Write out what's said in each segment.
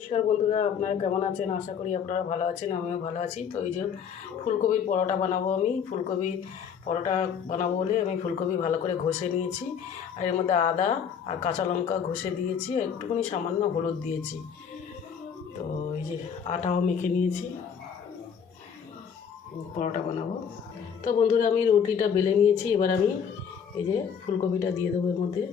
নমস্কার বন্ধুরা, আপনারা কেমন আছেন? আশা করি আপনারা ভালো আছেন, আমিও ভালো আছি। তো এই যে ফুলকপির পরোটা বানাবো। আমি ফুলকপির পরোটা বানাবো বলে আমি ফুলকপি ভালো করে ঘষে নিয়েছি, আর এর মধ্যে আদা আর কাঁচা লঙ্কা ঘষে দিয়েছি, একটুখানি সামান্য হলুদ দিয়েছি। তো এই যে আটাও মেখে নিয়েছি, পরোটা বানাবো। তো বন্ধুরা, আমি রুটিটা বেলে নিয়েছি। এবার আমি এই যে ফুলকপিটা দিয়ে দেবো এর মধ্যে।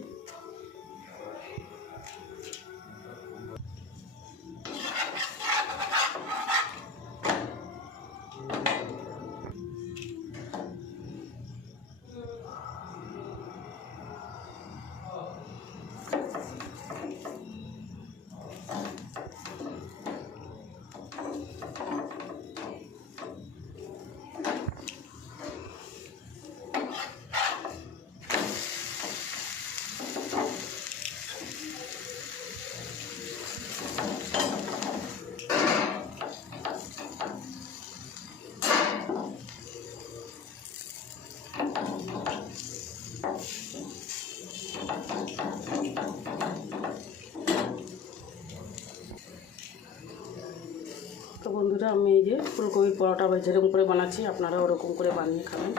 তো বন্ধুরা, আমি এই যে ফুলকপির পরোটা যেরকম করে বানাচ্ছি, আপনারা ওরকম করে বানিয়ে খাবেন।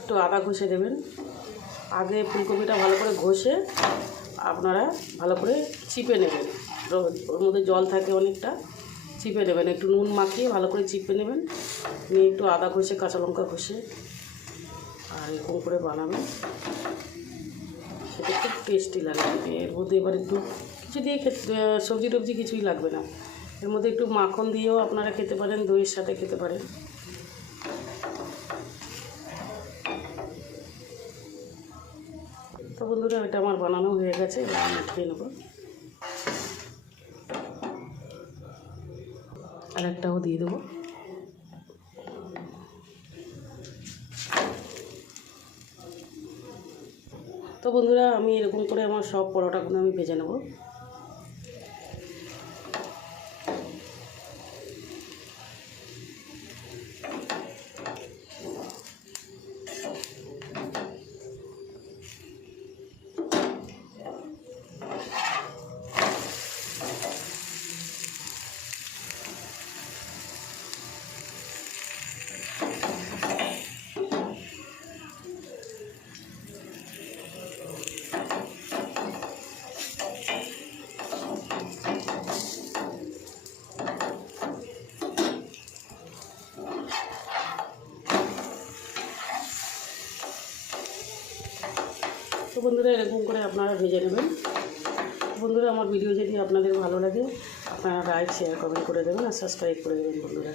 একটু আদা ঘষে দেবেন। আগে ফুলকপিটা ভালো করে ঘষে আপনারা ভালো করে চিপে নেবেন। ওর মধ্যে জল থাকে অনেকটা, চিপে নেবেন। একটু নুন মাখিয়ে ভালো করে চিপে নেবেন, নিয়ে একটু আদা ঘষে কাঁচা লঙ্কা ঘষে আর এরকম করে বানাবেন। সেটা খুব টেস্টি লাগে। এর মধ্যে এবার একটু কিছু দিয়ে সবজি টবজি কিছুই লাগবে না। এর মধ্যে একটু মাখন দিয়েও আপনারা খেতে পারেন, দইয়ের সাথে খেতে পারেন। তো বন্ধুরা, এটা আমার বানানো হয়ে গেছে, এবার আমি খেয়ে নেব। আর একটাও দিয়ে দেবো। তো বন্ধুরা, আমি এরকম করে আমার সব পরোটাগুলো আমি ভেজে নেব। তো বন্ধুরা, এরকম করে আপনারা ভেজে নেবেন। বন্ধুরা, আমার ভিডিও যদি আপনাদের ভালো লাগে, আপনারা লাইক, শেয়ার, কমেন্ট করে দেবেন আর সাবস্ক্রাইব করে দেবেন বন্ধুরা।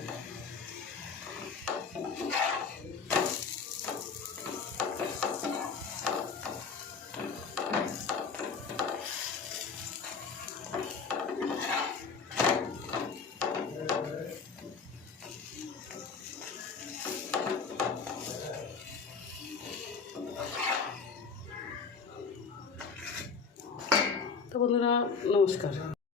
তো বন্ধুরা, নমস্কার।